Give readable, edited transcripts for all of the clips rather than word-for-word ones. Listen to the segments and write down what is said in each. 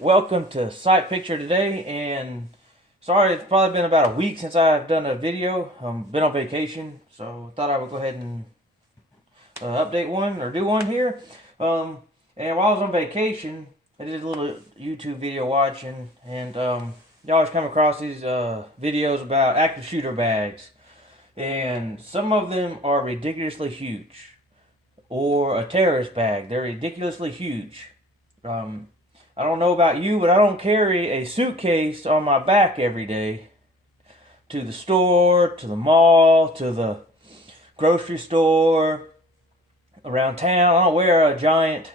Welcome to Sight Picture today, and sorry it's probably been about a week since I've done a video. Been on vacation, so thought I would go ahead and update one or do one here. And while I was on vacation, I did a little YouTube video watching, and you always come across these videos about active shooter bags, and some of them are ridiculously huge, or a terrorist bag. They're ridiculously huge. Um, I don't know about you, but I don't carry a suitcase on my back every day to the store, to the mall, to the grocery store, around town. I don't wear a giant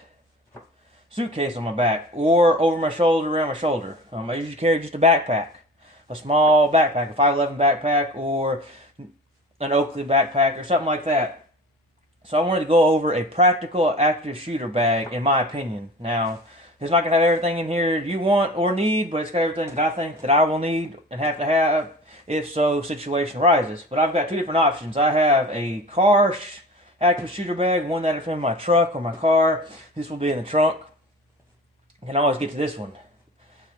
suitcase on my back or over my shoulder, around my shoulder. I usually carry just a backpack, a small backpack, a 511 backpack, or an Oakley backpack, or something like that. So I wanted to go over a practical active shooter bag, in my opinion. Now, it's not going to have everything in here you want or need, but it's got everything that I think that I will need and have to have if so situation arises. But I've got two different options. I have a car active shooter bag, one that is in my truck or my car. This will be in the trunk. I can always get to this one.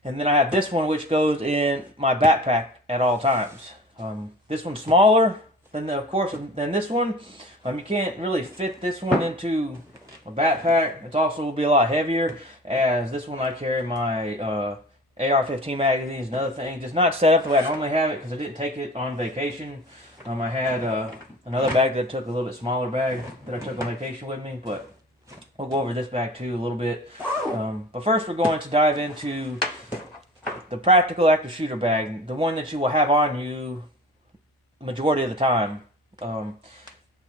And then I have this one, which goes in my backpack at all times. This one's smaller than, than this one. You can't really fit this one into a backpack. It also will be a lot heavier, as this one I carry my AR-15 magazines and other things. It's not set up the way I normally have it because I didn't take it on vacation. I had another bag that took a little bit smaller bag that I took on vacation with me, but we'll go over this bag too a little bit. But first we're going to dive into the practical active shooter bag, the one that you will have on you the majority of the time.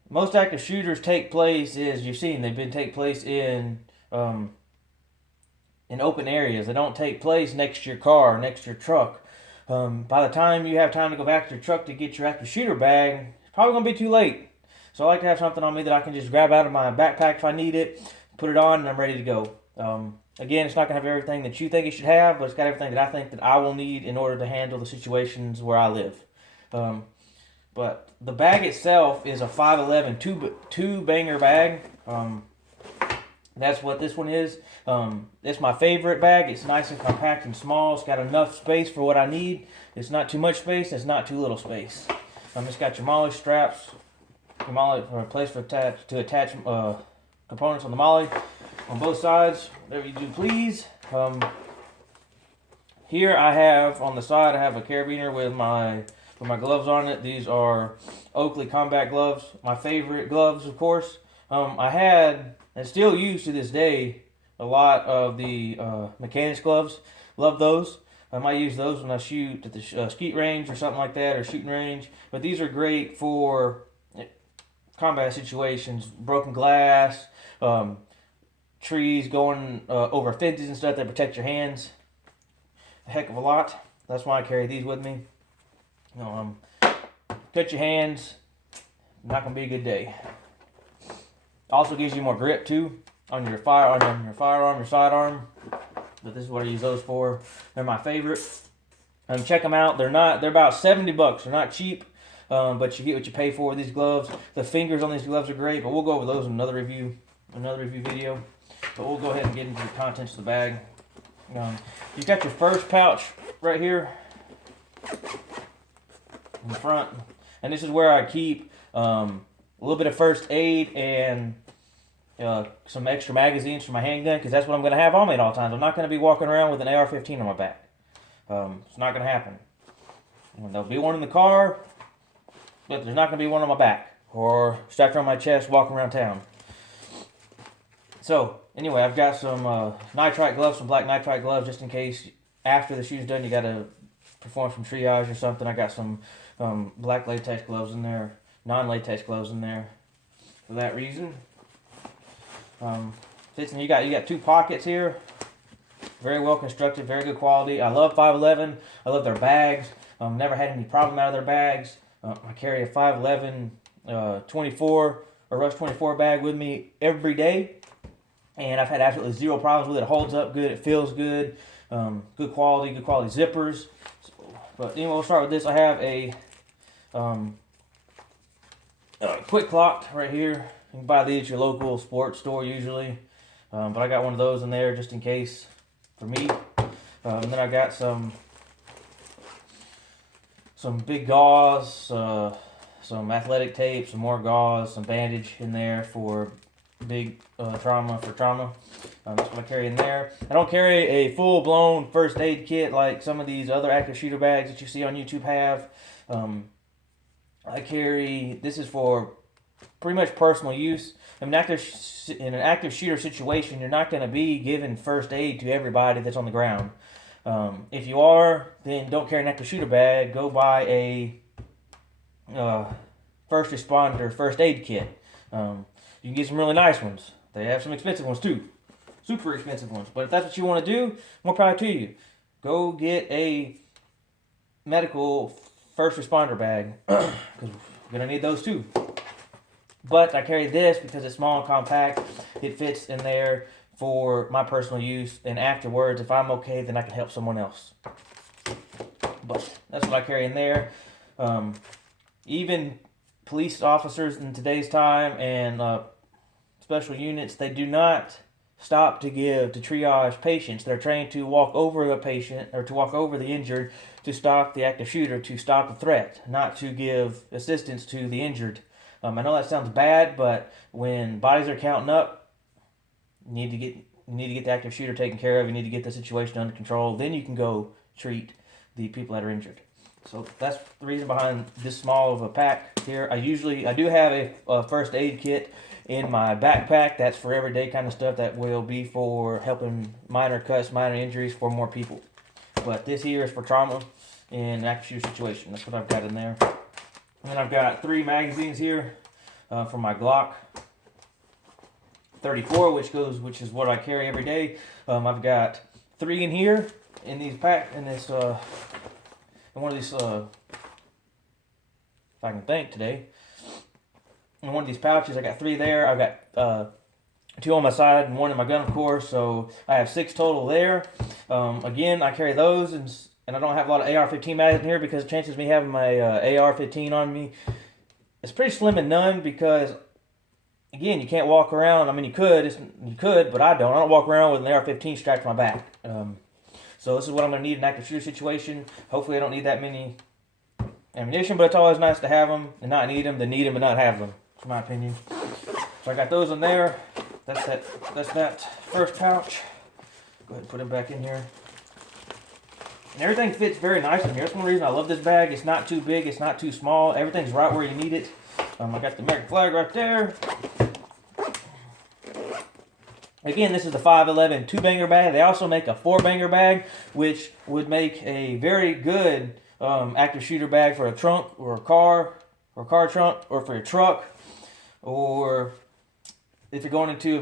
Most active shooters take place, as you've seen, take place in open areas. They don't take place next to your car, next to your truck. By the time you have time to go back to your truck to get your active shooter bag, it's probably going to be too late. So I like to have something on me that I can just grab out of my backpack if I need it, put it on, and I'm ready to go. Again, it's not going to have everything that you think it should have, but it's got everything that I think that I will need in order to handle the situations where I live. But the bag itself is a 511 two banger bag. That's what this one is. It's my favorite bag. It's nice and compact and small. It's got enough space for what I need. It's not too much space. It's not too little space. It's got your MOLLE straps, your MOLLE for a place to attach components on the MOLLE on both sides. Whatever you do, please. Here I have on the side. I have a carabiner with my gloves on it. These are Oakley combat gloves. My favorite gloves, of course. I had and still use to this day a lot of the mechanics gloves. Love those. I might use those when I shoot at the skeet range or something like that, or shooting range. But these are great for combat situations, broken glass, trees going over fences and stuff that protect your hands a heck of a lot. That's why I carry these with me. Cut your hands, not gonna be a good day. Also gives you more grip too on your firearm, your sidearm. But this is what I use those for. They're my favorite. Check them out. They're about $70. They're not cheap, but you get what you pay for with these gloves. The fingers on these gloves are great, but we'll go over those in another review video. But we'll go ahead and get into the contents of the bag. You've got your first pouch right here in the front, and this is where I keep a little bit of first aid and some extra magazines for my handgun, because that's what I'm going to have on me at all times. I'm not going to be walking around with an AR-15 on my back. It's not going to happen. There'll be one in the car, but there's not going to be one on my back or strapped around my chest walking around town. So anyway, I've got some nitrite gloves, some black nitrite gloves, just in case after the shoot's done you got to perform some triage or something. I got some black latex gloves in there, non-latex gloves in there for that reason. Fits in. You got two pockets here. Very well constructed, very good quality. I love 511. I love their bags. Never had any problem out of their bags. I carry a 511 24 or Rush 24 bag with me every day, and I've had absolutely zero problems with it. It holds up good. It feels good. Good quality zippers. But anyway, we'll start with this. I have a quick lock right here. You can buy these at your local sports store usually. But I got one of those in there just in case for me. And then I got some big gauze, some athletic tape, some more gauze, some bandage in there for big trauma. That's what I carry in there. I don't carry a full-blown first aid kit like some of these other active shooter bags that you see on YouTube have. This is for pretty much personal use. In an active shooter situation, you're not going to be giving first aid to everybody that's on the ground. If you are, then don't carry an active shooter bag. Go buy a first responder first aid kit. You can get some really nice ones. They have some expensive ones too. Super expensive ones. But if that's what you want to do, more power to you. Go get a medical first responder bag. Because we're going to need those too. But I carry this because it's small and compact. It fits in there for my personal use. And afterwards, if I'm okay, then I can help someone else. But that's what I carry in there. Even police officers in today's time and special units, they do not stop to triage patients. They're trained to walk over the patient or to walk over the injured to stop the active shooter, to stop the threat, not to give assistance to the injured. I know that sounds bad, but when bodies are counting up, you need to get the active shooter taken care of. You need to get the situation under control. Then you can go treat the people that are injured. So that's the reason behind this small of a pack here. I do have a first aid kit in my backpack. That's for everyday kind of stuff that will be for helping minor cuts, minor injuries for more people. But this here is for trauma in an active shooter situation. That's what I've got in there. And then I've got 3 magazines here for my Glock 34, which is what I carry every day. I've got 3 in here in these in one of these. If I can think today, in one of these pouches, I got 3 there. I've got 2 on my side and 1 in my gun, of course. So I have 6 total there. Again, I carry those and I don't have a lot of AR-15 mags in here because chances of me having my AR-15 on me, it's pretty slim and none because, again, you can't walk around. I mean, you could, but I don't. I don't walk around with an AR-15 strapped to my back. So this is what I'm going to need in an active shooter situation. Hopefully I don't need that many ammunition, but it's always nice to have them and not need them than need them and not have them, in my opinion. So I got those in there. That's that first pouch. Go ahead and put them back in here. And everything fits very nice in here. That's one reason I love this bag. It's not too big. It's not too small. Everything's right where you need it. I got the American flag right there. Again, this is the 511 2-banger bag. They also make a 4-banger bag, which would make a very good active shooter bag for a trunk or a car trunk, or for your truck, or if you're going into a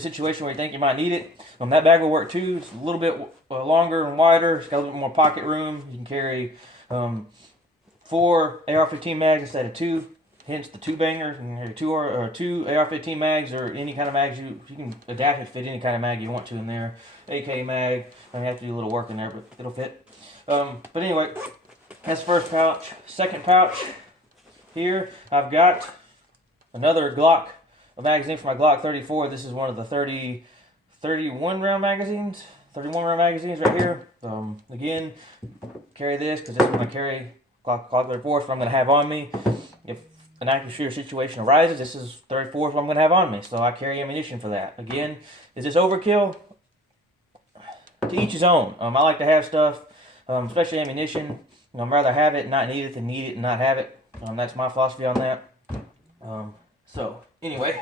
situation where you think you might need it. That bag will work too. It's a little bit longer and wider. It's got a little bit more pocket room. You can carry 4 AR-15 mags instead of 2. Hence the 2-banger. You can carry 2 AR-15 mags or any kind of mags. You can adapt it to fit any kind of mag you want to in there. AK mag. I have to do a little work in there, but it'll fit. But anyway, that's the first pouch. Second pouch here, I've got another Glock, a magazine for my Glock 34. This is one of the 31 round magazines. 31 round magazines right here. Again, carry this because this is when I carry Glock 34, so I'm going to have on me. If an active shooter situation arises, this is 34 what I'm going to have on me. So I carry ammunition for that. Again, is this overkill? To each his own. I like to have stuff, especially ammunition. I'd rather have it and not need it than need it and not have it. That's my philosophy on that. So anyway,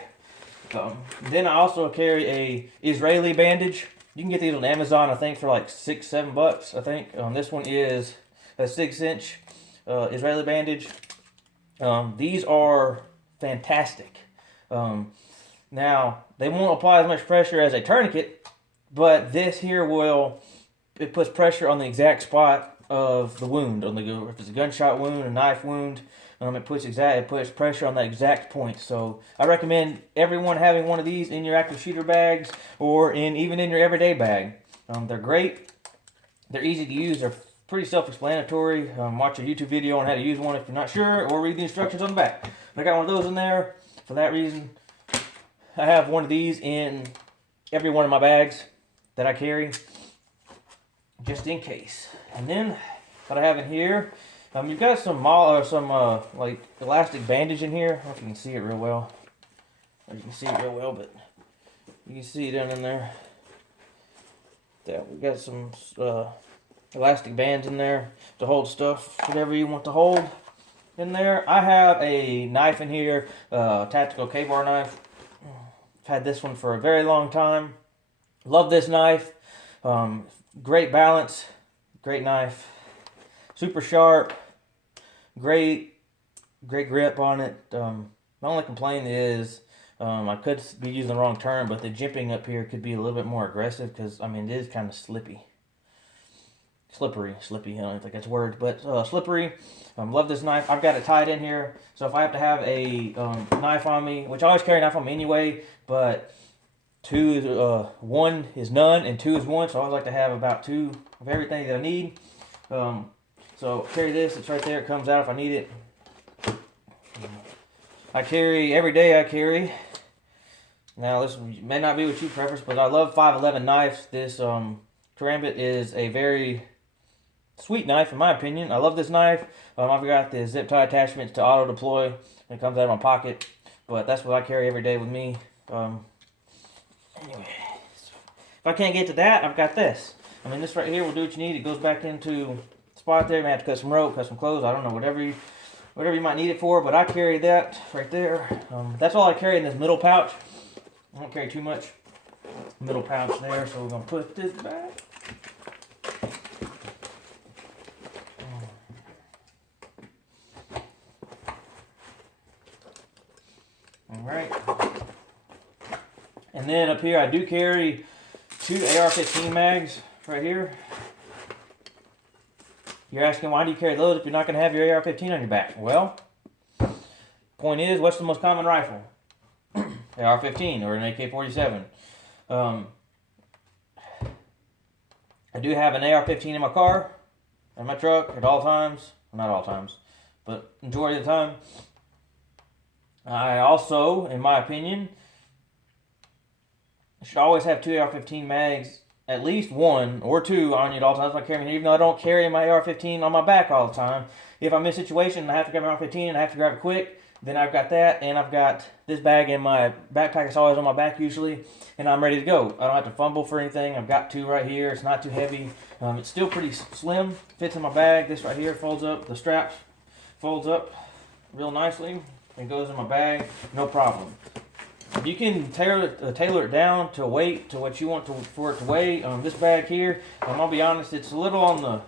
then I also carry a Israeli bandage. You can get these on Amazon, I think, for like $6-7. I think this one is a 6-inch Israeli bandage. These are fantastic. Now they won't apply as much pressure as a tourniquet, but this here it puts pressure on the exact spot of the wound. If it's a gunshot wound, a knife wound, it puts pressure on that exact point. So I recommend everyone having one of these in your active shooter bags or even in your everyday bag. They're great. They're easy to use. They're pretty self-explanatory. Watch a YouTube video on how to use one if you're not sure, or read the instructions on the back. I got one of those in there. For that reason, I have one of these in every one of my bags. that I carry just in case. And then what I have in here, you've got some like elastic bandage in here. I don't know if you can see it real well. Or you can see it real well, but you can see it down in there. Yeah, we got some elastic bands in there to hold stuff, whatever you want to hold in there. I have a knife in here, tactical Ka-Bar knife. I've had this one for a very long time. Love this knife. Great balance, great knife, super sharp, great grip on it. My only complaint is I could be using the wrong term, but the jimping up here could be a little bit more aggressive because, I mean, it is kind of slippery. I don't think that's a word, but slippery. Love this knife. I've got it tied in here, so if I have to have a knife on me, which I always carry a knife on me anyway, but one is none and two is one, so I always like to have about two of everything that I need. So carry this. It's right there. It comes out if I need it. I carry every day. Now, this may not be what you preference, but I love 511 knives. This Karambit is a very sweet knife, in my opinion. I love this knife. I've got the zip tie attachments to auto deploy. It comes out of my pocket, but that's what I carry every day with me. Anyway, if I can't get to that, I've got this. I mean, this right here will do what you need. It goes back into the spot there. You may have to cut some rope, cut some clothes. I don't know, whatever you might need it for, but I carry that right there. That's all I carry in this middle pouch. I don't carry too much middle pouch there, so we're going to put this back. Alright. And then up here I do carry 2 AR-15 mags right here. You're asking, why do you carry those if you're not going to have your AR-15 on your back? Well, point is, what's the most common rifle? AR-15 or an AK-47. I do have an AR-15 in my car, in my truck, at all times. Well, not all times, but majority of the time. I also, in my opinion, should always have 2 AR-15 mags, at least 1 or 2 on you at all times. I carry, even though I don't carry my AR-15 on my back all the time. If I'm in a situation and I have to grab my AR-15 and I have to grab it quick, then I've got that, and I've got this bag in my backpack. It's always on my back usually, and I'm ready to go. I don't have to fumble for anything. I've got 2 right here. It's not too heavy. It's still pretty slim. Fits in my bag. This right here folds up. The straps folds up real nicely. It goes in my bag. No problem. You can tailor it down to weight, to what you want for it to weigh. This bag here, I'll be honest, it's a little on the...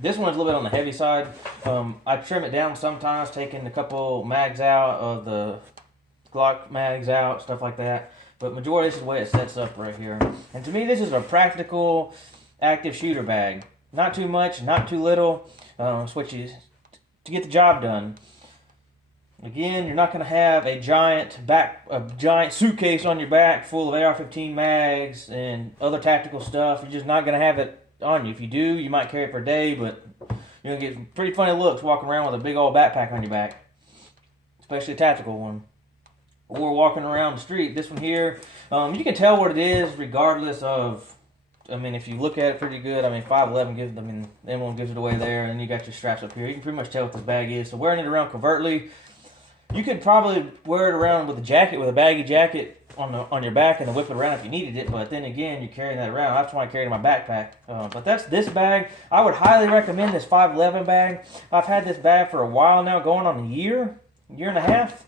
This one's a little bit on the heavy side. I trim it down sometimes, taking a couple mags out of the Glock mags out, stuff like that. But majority, this is the way it sets up right here. And to me, this is a practical active shooter bag. Not too much, not too little. To get the job done. Again, you're not going to have a giant suitcase on your back full of AR-15 mags and other tactical stuff. You're just not going to have it on you. If you do, you might carry it for a day, but you're going to get pretty funny looks walking around with a big old backpack on your back, especially a tactical one. Or walking around the street. This one here, you can tell what it is regardless of, I mean, if you look at it pretty good, I mean, 511 M1 gives it away there, and then you got your straps up here. You can pretty much tell what this bag is. So wearing it around covertly, you could probably wear it around with a baggy jacket on your back and then whip it around if you needed it, but then again, you're carrying that around. That's why I carry it in my backpack. But that's this bag. I would highly recommend this 511 bag. I've had this bag for a while now, going on a year and a half.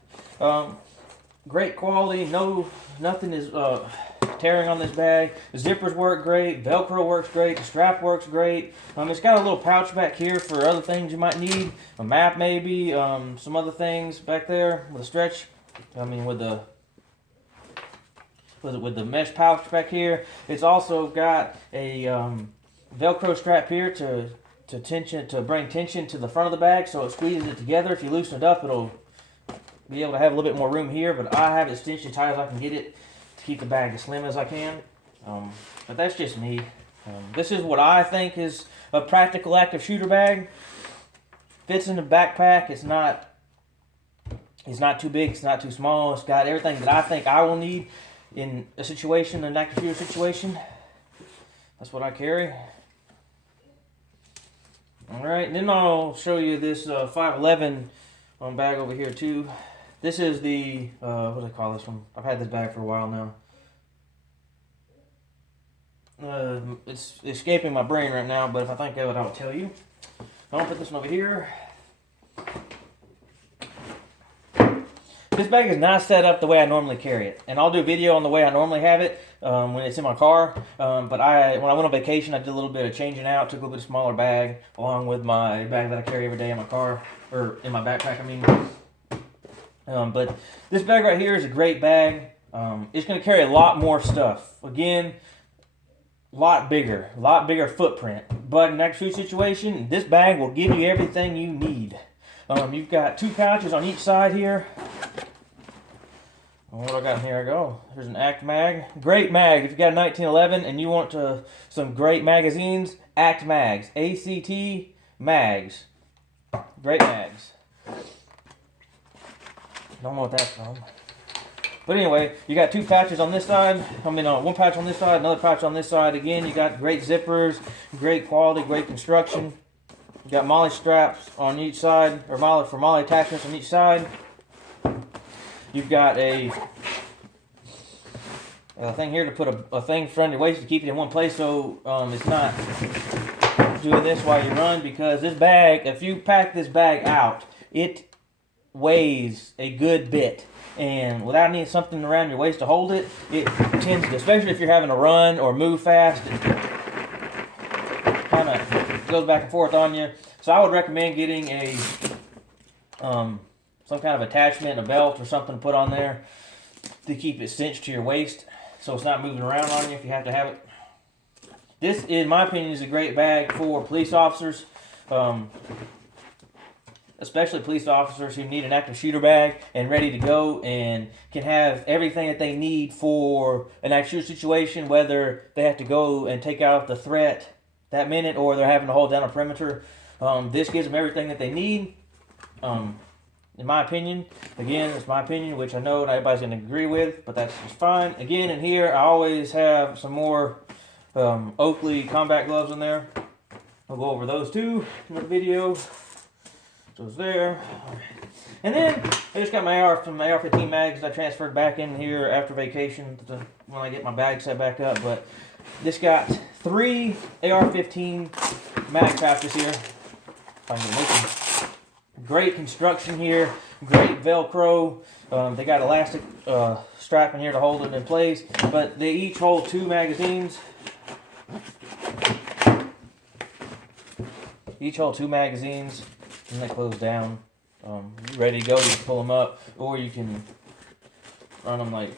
Great quality. Nothing is tearing on this bag. The zippers work great. Velcro works great. The strap works great. It's got a little pouch back here for other things you might need. A map maybe. Some other things back there with a stretch. With the mesh pouch back here. It's also got a Velcro strap here to bring tension to the front of the bag, so it squeezes it together. If you loosen it up, it'll be able to have a little bit more room here, but I have it cinched as tight as I can get it to keep the bag as slim as I can. But that's just me. This is what I think is a practical active shooter bag. Fits in the backpack. It's not too big. It's not too small. It's got everything that I think I will need in a situation, an active shooter situation. That's what I carry. Alright, then I'll show you this 511 bag over here too. This is the, what do they call this one? I've had this bag for a while now. It's escaping my brain right now, but if I think of it, I'll tell you. I'll put this one over here. This bag is not set up the way I normally carry it, and I'll do a video on the way I normally have it when it's in my car. But when I went on vacation, I did a little bit of changing out, took a little bit smaller bag along with my bag that I carry every day in my car, or in my backpack, I mean. But this bag right here is a great bag. It's going to carry a lot more stuff. Again, a lot bigger footprint. But in that shoe situation, this bag will give you everything you need. You've got 2 pouches on each side here. What do I got in here? I go. There's an Act Mag. Great mag. If you got a 1911 and you want some great magazines, Act Mags. ACT Mags. Great mags. Don't know what that's from. But anyway, you got 2 pouches on this side. I mean, 1 pouch on this side, another pouch on this side. Again, you got great zippers, great quality, great construction. You got MOLLE straps on each side, or MOLLE attachments on each side. You've got a thing here to put a thing around your waist to keep it in one place, so it's not doing this while you run. Because this bag, if you pack this bag out, it weighs a good bit, and without needing something around your waist to hold it, it tends to, especially if you're having to run or move fast, it kind of goes back and forth on you. So I would recommend getting a some kind of attachment, a belt or something to put on there to keep it cinched to your waist so it's not moving around on you if you have to have it. This, in my opinion, is a great bag for police officers, especially police officers who need an active shooter bag and ready to go and can have everything that they need for an active shooter situation, whether they have to go and take out the threat that minute or they're having to hold down a perimeter. This gives them everything that they need. In my opinion, again, it's my opinion, which I know not everybody's going to agree with, but that's just fine. Again, in here, I always have some more Oakley combat gloves in there. I'll go over those too in the video. So it's there. And then I just got my AR-15 mags I transferred back in here after vacation when I get my bag set back up. But this got 3 AR-15 mag pouches here. If I can get them. Great construction here, great Velcro. They got elastic strap in here to hold it in place, but they each hold 2 magazines. Each hold 2 magazines, and they close down. Ready to go, you can pull them up, or you can run them like,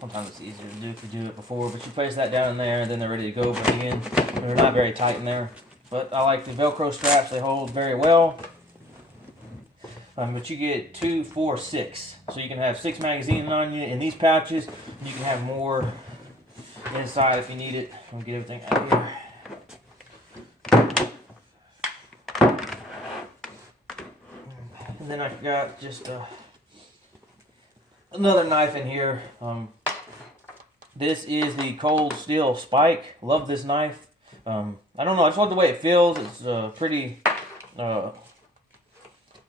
sometimes it's easier to do if you do it before, but you place that down in there, and then they're ready to go. But again, they're not very tight in there. But I like the Velcro straps, they hold very well. But you get 2, 4, 6. So you can have 6 magazines on you in these pouches. You can have more inside if you need it. I'll get everything out of here. And then I've got just another knife in here. This is the Cold Steel Spike. Love this knife. I don't know, I just love the way it feels. It's pretty, let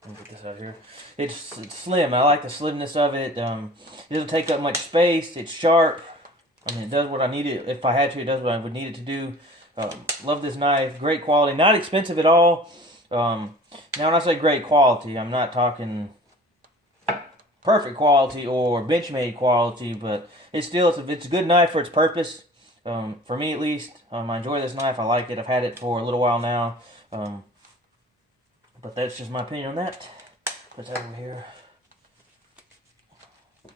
me get this out of here. It's slim. I like the slimness of it. It doesn't take up much space. It's sharp. I mean, it does what I need it. If I had to, it does what I would need it to do. Love this knife. Great quality. Not expensive at all. Now, when I say great quality, I'm not talking perfect quality or Benchmade quality, but it's a good knife for its purpose. For me at least, I enjoy this knife. I like it. I've had it for a little while now. But that's just my opinion on that. Put that over here.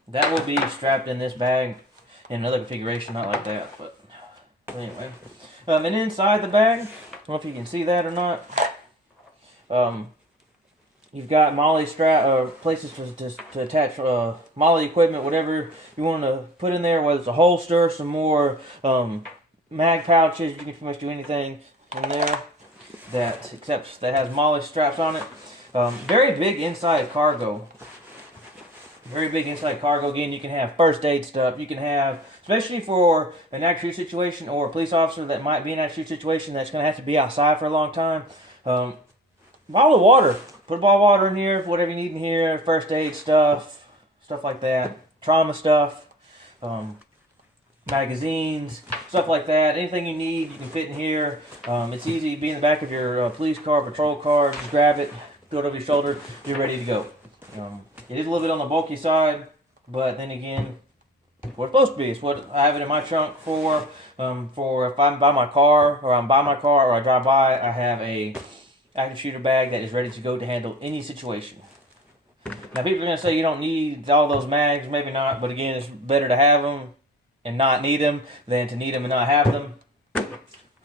That will be strapped in this bag in another configuration, not like that. But anyway. And inside the bag, I don't know if you can see that or not. You've got MOLLE strap, places to attach MOLLE equipment, whatever you want to put in there, whether it's a holster, some more mag pouches. You can pretty much do anything in there that has MOLLE straps on it. Very big inside cargo. Very big inside cargo. Again, you can have first aid stuff. You can have, especially for an active shooter situation or a police officer that might be in an active shooter situation that's going to have to be outside for a long time. Bottle of water. Put a bottle of water in here, whatever you need in here. First aid stuff, stuff like that. Trauma stuff, magazines, stuff like that. Anything you need, you can fit in here. It's easy. Be in the back of your police car, patrol car. Just grab it, throw it over your shoulder. You're ready to go. It is a little bit on the bulky side, but then again, it's what it's supposed to be. It's what I have it in my trunk for. For if I'm by my car, or I'm by my car, or I drive by, I have a active shooter bag that is ready to go to handle any situation. Now, people are going to say you don't need all those mags. Maybe not, but again, it's better to have them and not need them than to need them and not have them.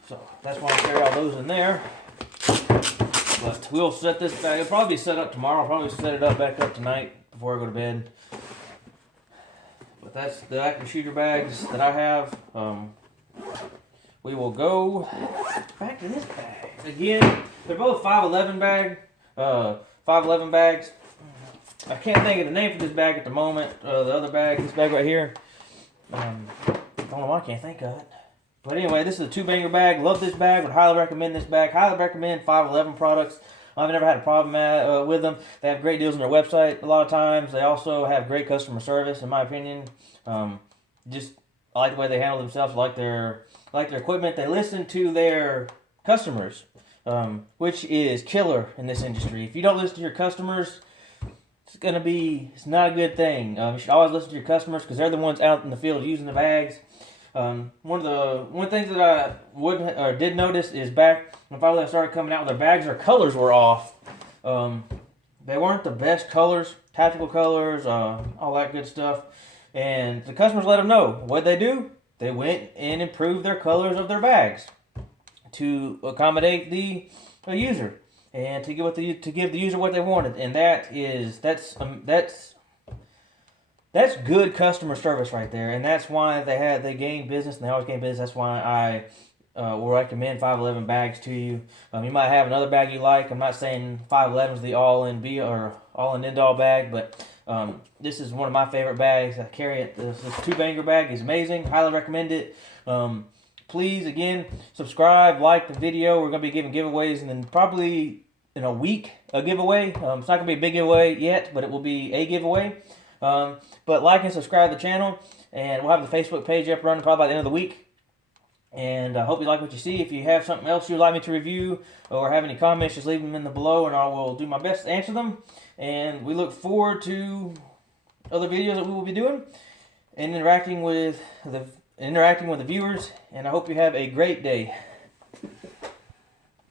So that's why I carry all those in there. But we'll set this back. It'll probably be set up tomorrow. I'll probably set it up back up tonight before I go to bed. But that's the active shooter bags that I have. We will go back to this bag. Again, they're both 511 bag. 511 bags. I can't think of the name for this bag at the moment. The other bag, this bag right here. I don't know why I can't think of it. But anyway, this is a 2-banger bag. Love this bag. Would highly recommend this bag. Highly recommend 511 products. I've never had a problem with them. They have great deals on their website a lot of times. They also have great customer service, in my opinion. I like the way they handle themselves. I like their equipment. They listen to their customers, which is killer in this industry. If you don't listen to your customers, it's not a good thing. You should always listen to your customers because they're the ones out in the field using the bags. One of the things that I did notice is back when 511 started coming out with their bags, their colors were off. They weren't the best colors, tactical colors, all that good stuff. And the customers let them know. What they do? They went and improved their colors of their bags to accommodate the user and to give the user what they wanted. And that's good customer service right there, and that's why they gain business, and they always gain business. That's why I will recommend 511 bags to you. You might have another bag you like. I'm not saying 511 is the all-in end-all bag, but this is one of my favorite bags. I carry it. This 2-banger bag is amazing. Highly recommend it. Please, again, subscribe, like the video. We're going to be giving giveaways, and then probably in a week, a giveaway. It's not going to be a big giveaway yet, but it will be a giveaway. But like and subscribe to the channel, and we'll have the Facebook page up running probably by the end of the week. And I hope you like what you see. If you have something else you'd like me to review or have any comments, just leave them in the below, and I will do my best to answer them. And we look forward to other videos that we will be doing and interacting with the viewers. And I hope you have a great day.